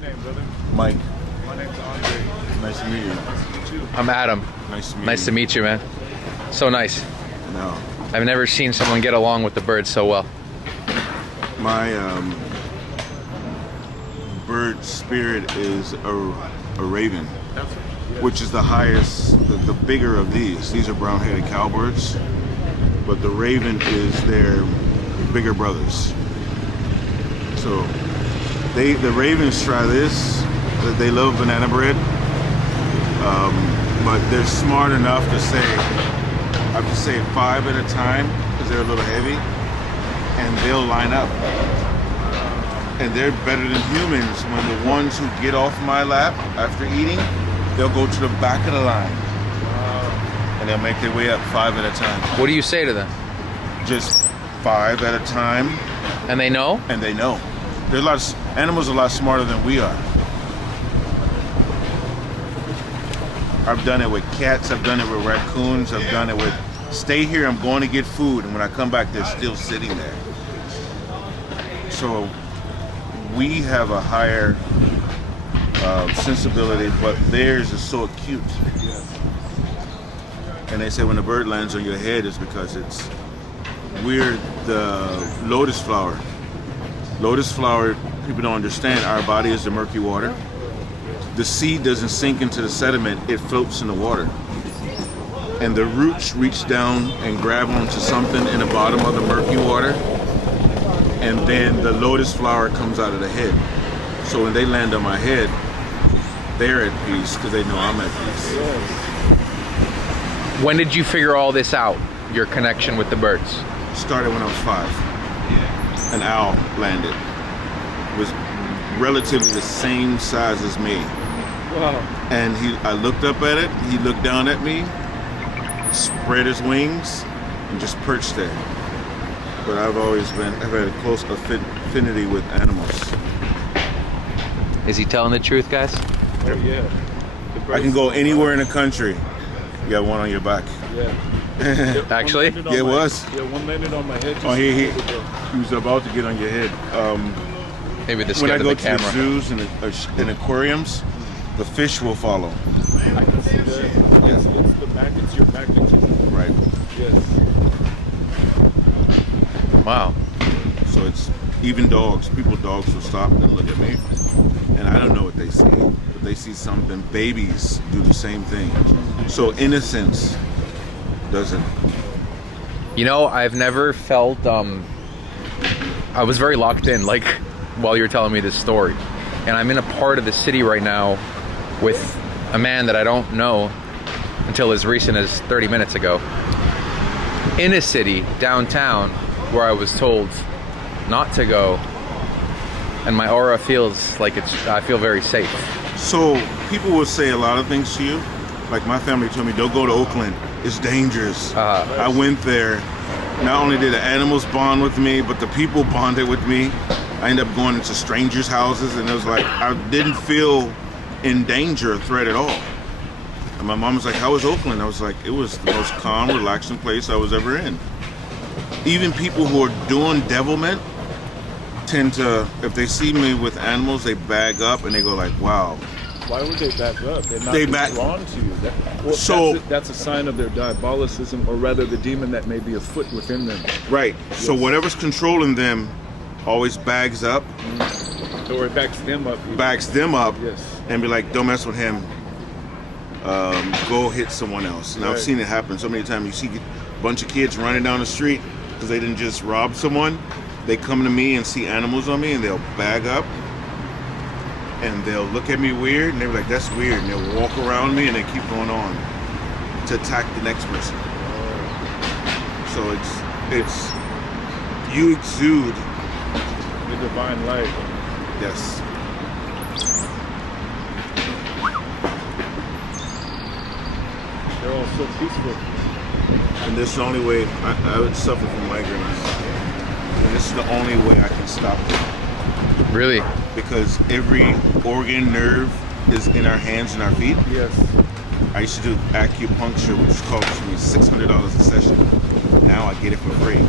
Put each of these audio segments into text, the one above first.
your name, brother? Mike. My name's Andre. Nice to meet you. Nice to meet you. I'm Adam. Nice to meet you. Nice to meet you, man. So nice. No. I've never seen someone get along with the birds so well. My bird spirit is a raven, which is the highest, the bigger of these. These are brown-headed cowbirds, but the raven is their bigger brothers. So the ravens try this. They love banana bread, but they're smart enough to say, I have to say 5 at a time because they're a little heavy, and they'll line up. And they're better than humans when the ones who get off my lap after eating, they'll go to the back of the line. And they'll make their way up 5 at a time. What do you say to them? Just 5 at a time. And they know? And they know. There's animals are a lot smarter than we are. I've done it with cats, I've done it with raccoons, I've done it with, stay here, I'm going to get food, and when I come back, they're still sitting there. So we have a higher sensibility, but theirs is so acute. And they say when a bird lands on your head, it's because we're the lotus flower. Lotus flower, people don't understand, our body is the murky water. The seed doesn't sink into the sediment, it floats in the water. And the roots reach down and grab onto something in the bottom of the murky water, and then the lotus flower comes out of the head. So when they land on my head, they're at peace because they know I'm at peace. When did you figure all this out, your connection with the birds? Started when I was 5. An owl landed. It was relatively the same size as me. Wow. And I looked up at it, he looked down at me, spread his wings, and just perched there. But I've had a close affinity with animals. Is he telling the truth, guys? Oh, yeah. I can go anywhere in the country. You got one on your back. Yeah. Actually? Yeah, it was. Yeah, one landed on my head. Oh, he was about to get on your head. Maybe the When I scared of go the to camera. the zoos and aquariums, the fish will follow. I can see that. Yes, it's your magnetism. Right. Yes. Wow. So it's even dogs. Dogs will stop and look at me, and I don't know what they see, but they see something. Babies do the same thing. So innocence doesn't. You know, I've never felt, I was very locked in, like, while you were telling me this story. And I'm in a part of the city right now with a man that I don't know until as recent as 30 minutes ago. In a city, downtown, where I was told not to go. And my aura feels like I feel very safe. So people will say a lot of things to you. Like my family told me, don't go to Oakland. It's dangerous. I went there. Not only did the animals bond with me, but the people bonded with me. I ended up going into strangers' houses, and it was like, I didn't feel in danger or threat at all. And my mom was like, how was Oakland? I was like, it was the most calm, relaxing place I was ever in. Even people who are doing devilment tend to, if they see me with animals, they bag up and they go like, wow. Why would they back up? They're not drawn to you. That's a sign of their diabolicism, or rather the demon that may be afoot within them. Right. Yes. So whatever's controlling them always bags up. Or it backs them up. Backs them up. Yes. And be like, don't mess with him. Go hit someone else. And I've seen it happen so many times. You see a bunch of kids running down the street because they didn't just rob someone. They come to me and see animals on me, and they'll bag up. And they'll look at me weird, and they're like, that's weird. And they'll walk around me, and they keep going on to attack the next person. So it's you exude the divine light. Yes. They're all so peaceful. And this is the only way I would suffer from migraines. And this is the only way I can stop it. Really? Because every organ, nerve is in our hands and our feet. Yes. I used to do acupuncture, which cost me $600 a session. Now I get it for free.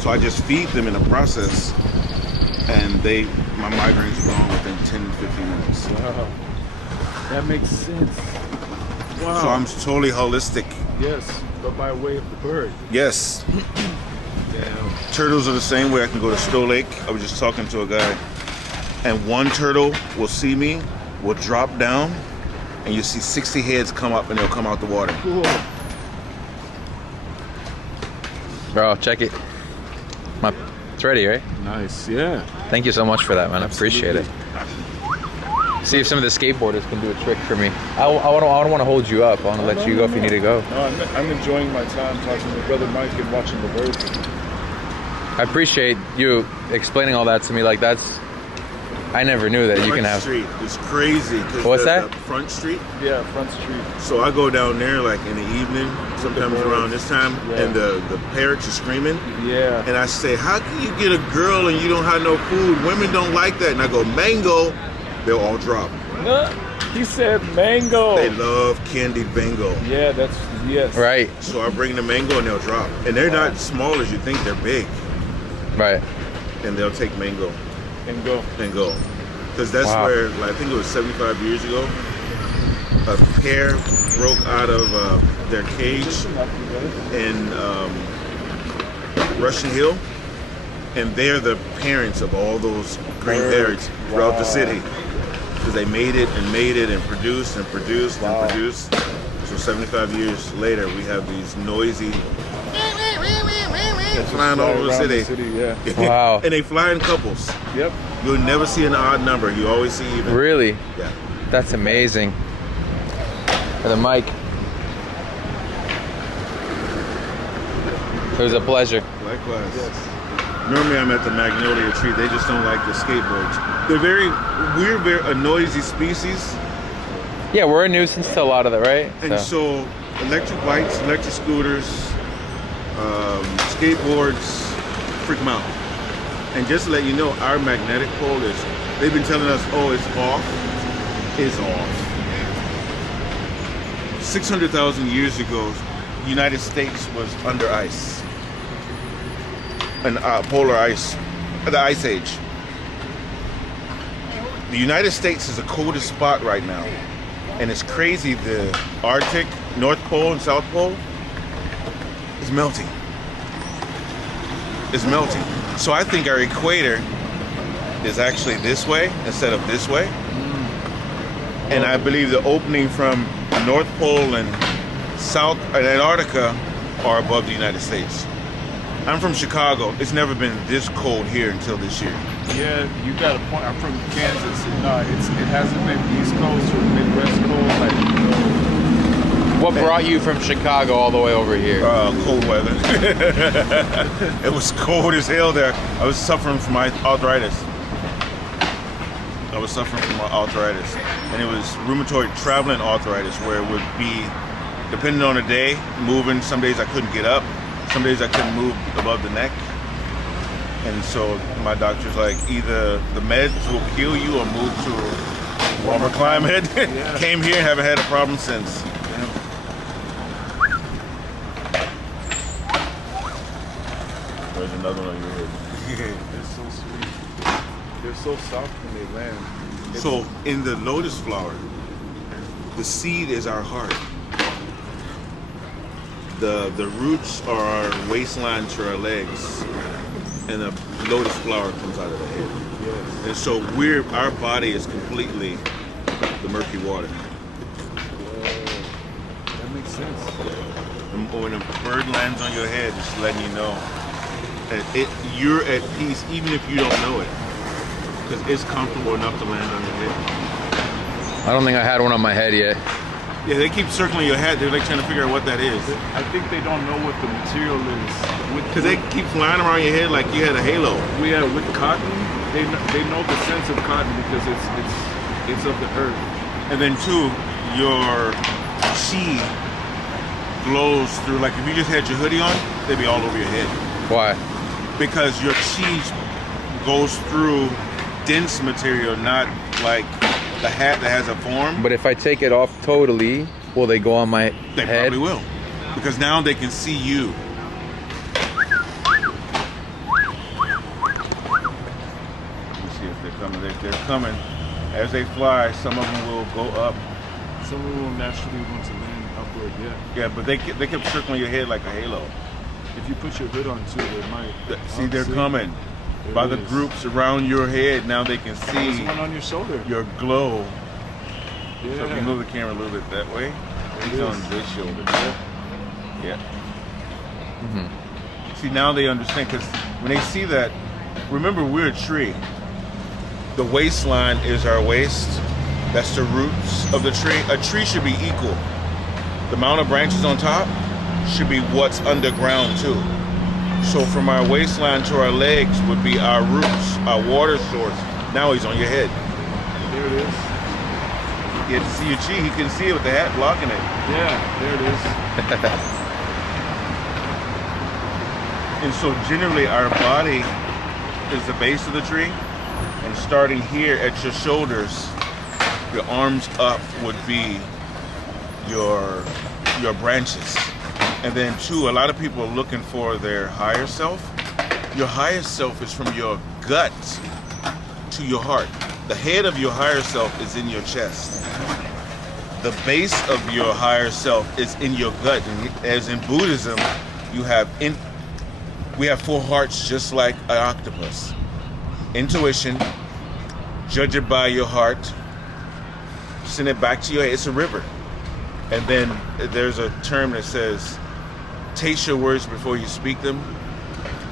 So I just feed them in the process, and my migraines are gone within 10 to 15 minutes. Wow. That makes sense. Wow. So I'm totally holistic. Yes, but by way of the bird. Yes. Damn. Turtles are the same way. I can go to Stowe Lake. I was just talking to a guy, and one turtle will see me, will drop down, and you see 60 heads come up, and they'll come out the water. Cool. Bro, check it. It's ready, right? Nice, yeah. Thank you so much for that, man. I appreciate it. See if some of the skateboarders can do a trick for me. I don't want to hold you up. I want to let you go if you need to go. No, I'm enjoying my time talking to brother Mike and watching the birds. I appreciate you explaining all that to me. Like I never knew that you can have. Street is crazy. What's that? Front Street. Yeah, Front Street. So I go down there like in the evening, sometimes around this time, and the parrots are screaming. Yeah. And I say, how can you get a girl and you don't have no food? Women don't like that. And I go, mango. They'll all drop. He said mango. They love candied mango. Yeah, yes. Right. So I bring the mango and they'll drop. And they're not small as you think, they're big. Right. And they'll take mango And go. and go. Because that's where, like, I think it was 75 years ago, a pair broke out of their cage in Russian Hill. And they're the parents of all those green parrots throughout the city. Because they made it and produced and produced and produced. So 75 years later, we have these noisy flying all over the city. Yeah. Wow. And they fly in couples. Yep. You'll never see an odd number. You always see even. Really? Yeah. That's amazing. For the mic. It was a pleasure. Likewise. Yes. Normally I'm at the Magnolia Tree. They just don't like the skateboards. We're very a noisy species. Yeah, we're a nuisance to a lot of it, right? And so electric bikes, electric scooters, skateboards, freak them out. And just to let you know, our magnetic pole is, they've been telling us, oh, it's off. It's off. 600,000 years ago, the United States was under ice. Polar ice, the ice age. The United States is the coldest spot right now. And it's crazy, the Arctic, North Pole and South Pole is melting. It's melting. So I think our equator is actually this way instead of this way. And I believe the opening from North Pole and South and Antarctica are above the United States. I'm from Chicago. It's never been this cold here until this year. Yeah, you got a point. I'm from Kansas. No, it hasn't been East Coast or Midwest cold. Like, what brought you from Chicago all the way over here? Cold weather. It was cold as hell there. I was suffering from my arthritis. And it was rheumatoid traveling arthritis, where it would be, depending on the day, moving. Some days I couldn't get up. Some days I couldn't move above the neck. And so my doctor's like, either the meds will kill you or move to a warmer climate. Yeah. Came here, haven't had a problem since. There's another one on your head. They're so sweet. They're so soft when they land. So in the lotus flower, the seed is our heart. The roots are our waistline to our legs, and the lotus flower comes out of the head. Yes. And so our body is completely the murky water. That makes sense. And when a bird lands on your head, it's letting you know that you're at peace, even if you don't know it, because it's comfortable enough to land on your head. I don't think I had one on my head yet. Yeah, they keep circling your head. They're like trying to figure out what that is. I think they don't know what the material is. Because they keep flying around your head like you had a halo. With cotton, they know the sense of cotton because it's of the earth. And then two, your chi glows through. Like if you just had your hoodie on, they'd be all over your head. Why? Because your chi goes through dense material, not like the hat that has a form. But if I take it off totally, will they go on my They head? probably will. Because now they can see you. Let me see if they're coming. They're coming. As they fly, some of them will go up. Some of them will naturally want to land upward, yeah. Yeah, but they kept circling your head like a halo. If you put your hood on too, they might. See, they're coming. There By it the is. groups around your head, now they can There's see one on your shoulder. your glow. Yeah. So if you move the camera a little bit that way, There he's it on is. this shoulder. Yeah. Mm-hmm. See, now they understand, because when they see that, remember, we're a tree. The waistline is our waist. That's the roots of the tree. A tree should be equal. The amount of branches on top should be what's underground too. So from our waistline to our legs would be our roots, our water source. Now he's on your head. There it is. You get to see your chi. He can see it with the hat blocking it. Yeah, there it is. And so generally our body is the base of the tree. And starting here at your shoulders, your arms up would be your branches. And then too, a lot of people are looking for their higher self. Your higher self is from your gut to your heart. The head of your higher self is in your chest. The base of your higher self is in your gut. And as in Buddhism, we have 4 hearts just like an octopus. Intuition, judge it by your heart, send it back to your head. It's a river. And then there's a term that says, taste your words before you speak them.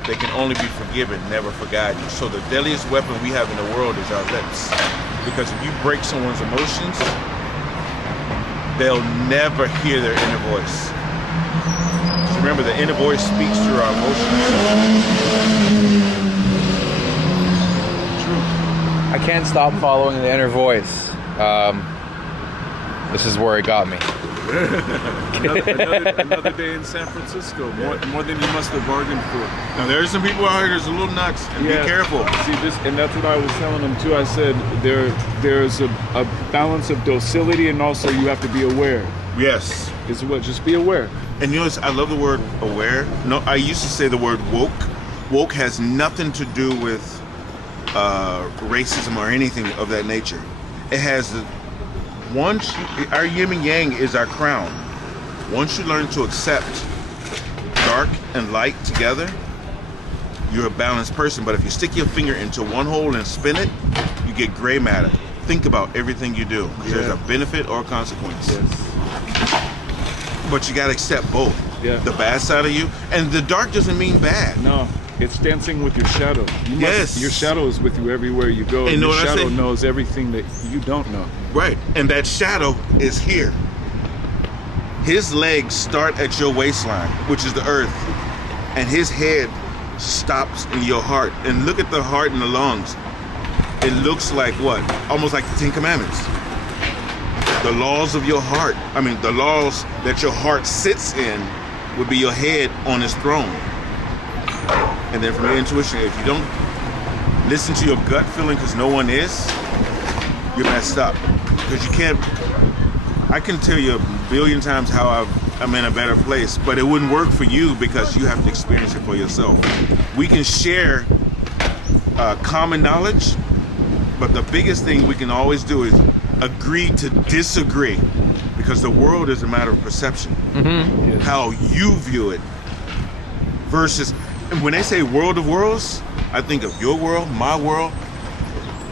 They can only be forgiven, never forgotten. So the deadliest weapon we have in the world is our lips. Because if you break someone's emotions, they'll never hear their inner voice. Remember, the inner voice speaks through our emotions. I can't stop following the inner voice. This is where it got me. another day in San Francisco. More than you must have bargained for. Now there's some people out here that's a little nuts, and be careful. See this, and that's what I was telling them too. I said there's a balance of docility, and also you have to be aware. Yes. Is what? Just be aware. And you know, I love the word aware. No, I used to say the word woke. Woke has nothing to do with racism or anything of that nature. It has our yin and yang is our crown. Once you learn to accept dark and light together, you're a balanced person. But if you stick your finger into one hole and spin it, you get gray matter. Think about everything you do. There's a benefit or a consequence. Yes. But you gotta accept both. Yeah. The bad side of you, and the dark doesn't mean bad. No, it's dancing with your shadow. Yes. Your shadow is with you everywhere you go. And your what I shadow say? knows everything that you don't know. Right, and that shadow is here. His legs start at your waistline, which is the earth, and his head stops in your heart. And look at the heart and the lungs. It looks like what? Almost like the 10 Commandments. The laws of your heart, the laws that your heart sits in would be your head on his throne. And then from your intuition, if you don't listen to your gut feeling because no one is, you're messed up. Because you can't, I can tell you a billion times how I'm in a better place, but it wouldn't work for you because you have to experience it for yourself. We can share common knowledge, but the biggest thing we can always do is agree to disagree, because the world is a matter of perception. Mm-hmm. Yes. How you view it versus, and when they say world of worlds, I think of your world, my world,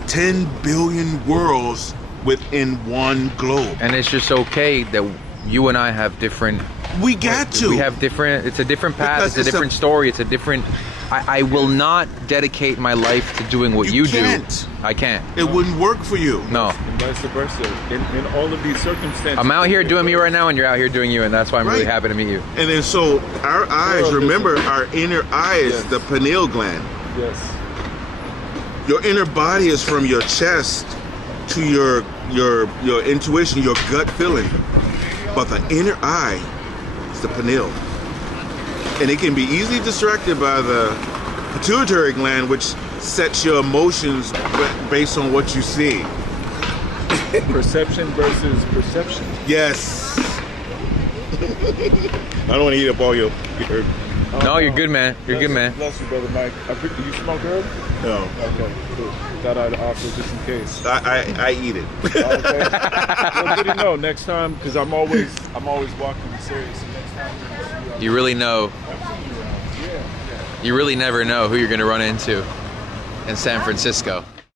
10 billion worlds within one globe. And it's just okay that you and I have different. We got to. We have different. It's a different path. Because It's a different story. It's a different. I will not dedicate my life to doing what you can't. do. I can't. It wouldn't work for you. No. And vice versa. In all of these circumstances. I'm out here doing me right now, and you're out here doing you, and that's why I'm really Right. happy to meet you. And then so our eyes, remember our inner eye is Yes. the pineal gland. Yes. Your inner body is from your chest to your intuition, your gut feeling. But the inner eye is the pineal. And it can be easily distracted by the pituitary gland, which sets your emotions based on what you see. Perception versus perception. Yes. I don't want to eat up all your No, you're good, man. You're good, man. Bless you, brother Mike. You smoke herb? No. Okay, cool. Thought I'd offer just in case. I eat it. Okay. Well, good to know. Next time, because I'm always walking the series. So next time we're gonna see You really know. Yeah. You really never know who you're going to run into in San Francisco.